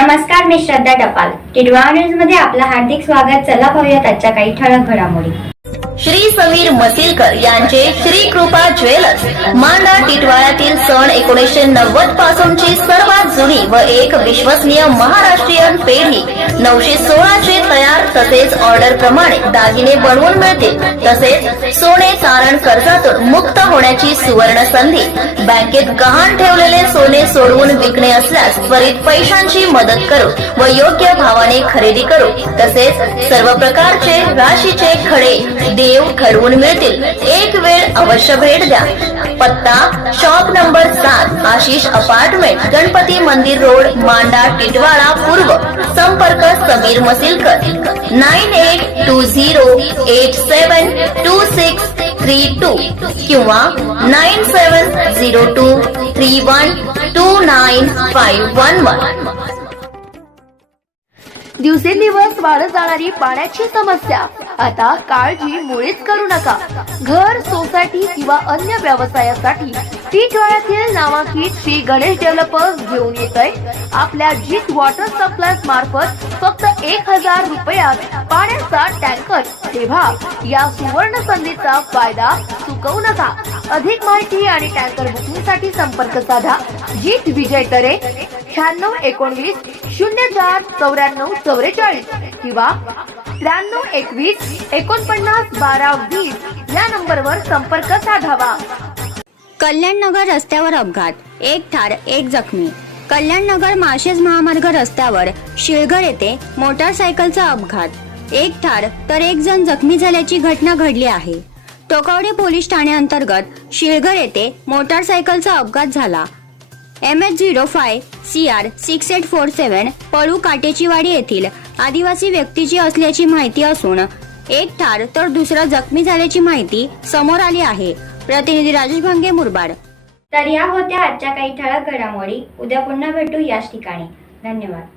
नमस्कार मी श्रद्धा टपाल. टिडवा न्यूजमध्ये आपलं हार्दिक स्वागत. चला पाहूयात आजच्या काही ठळक घडामोडी. श्री समीर मसिलकर यांचे श्री कृपा ज्वेलर्स. मांडा टिटवाळ्यातील सण एकोणीसशे नव्वद पासूनची सर्वात जुनी व एक विश्वसनीय महाराष्ट्रीयन पेढी. नऊशे सोळाचे तयार तसेच ऑर्डर प्रमाणे दागिने बनवून मिळतील. तसेच सोने तारण कर्जातून मुक्त होण्याची सुवर्ण संधी बँकेत गहाण ठेवलेले सोने सोडवून विकणे असल्यास त्वरित पैशांची मदत करू व योग्य भावाने खरेदी करू. तसेच सर्व प्रकारचे राशीचे खडे देव घडवून मिळतील. एक वेळ अवश्य भेट द्या. पत्ता शॉप नंबर सात आशिष अपार्टमेंट गणपती मंदिर रोड मांडा टिटवाळा पूर्व. संपर्क Sameer Masilkar. Nine eight two zero eight seven two six three two किंवा nine seven zero two three one two nine five one one दिवसेंदिवस वाढत जाणारी पाण्याची समस्या आता काळजी मुळीच करू नका घर सोसायटी किंवा अन्य व्यवसायासाठी टिटवाळ्यातील नामांकित श्री गणेश डेव्हलपर्स घेऊन येत आहे आपल्या जीत वॉटर सप्लाय मार्फत फक्त एक हजार रुपयात पाण्याचा टँकर तेव्हा या सुवर्ण संधीचा फायदा चुकवू नका अधिक माहिती आणि टँकर बुकिंगसाठी संपर्क साधा. जीत विजय तरे शहाण्णव एकोणवीस शून्य चार चौऱ्याण्णव चौवेचाळीस किंवा त्र्याण्णव एकवीस एकोणपन्नास बारा वीस या नंबरवर संपर्क साधावा. कल्याणनगर रस्त्यावर अपघात. एक ठार एक जखमी. कल्याणनगर माशेज महामार्ग रस्त्यावर शिळघर येथे मोटारसायकलचा अपघात. एक ठार तर एक जण जखमी झाल्याची घटना घडली आहे. टोकावडे पोलीस ठाण्याअंतर्गत शिळघर येथे मोटारसायकलचा अपघात झाला. M H zero five C R six eight four seven पळू काटेचीवाडी येथील आदिवासी व्यक्तीची असल्याची माहिती असून एक ठार तर दुसरा जखमी झाल्याची माहिती समोर आली आहे. प्रतिनिधी राजेश भंगे मुरबाड. तर या होत्या आजच्या काही ठळक घडामोडी. उद्या पुन्हा भेटू याच ठिकाणी. धन्यवाद.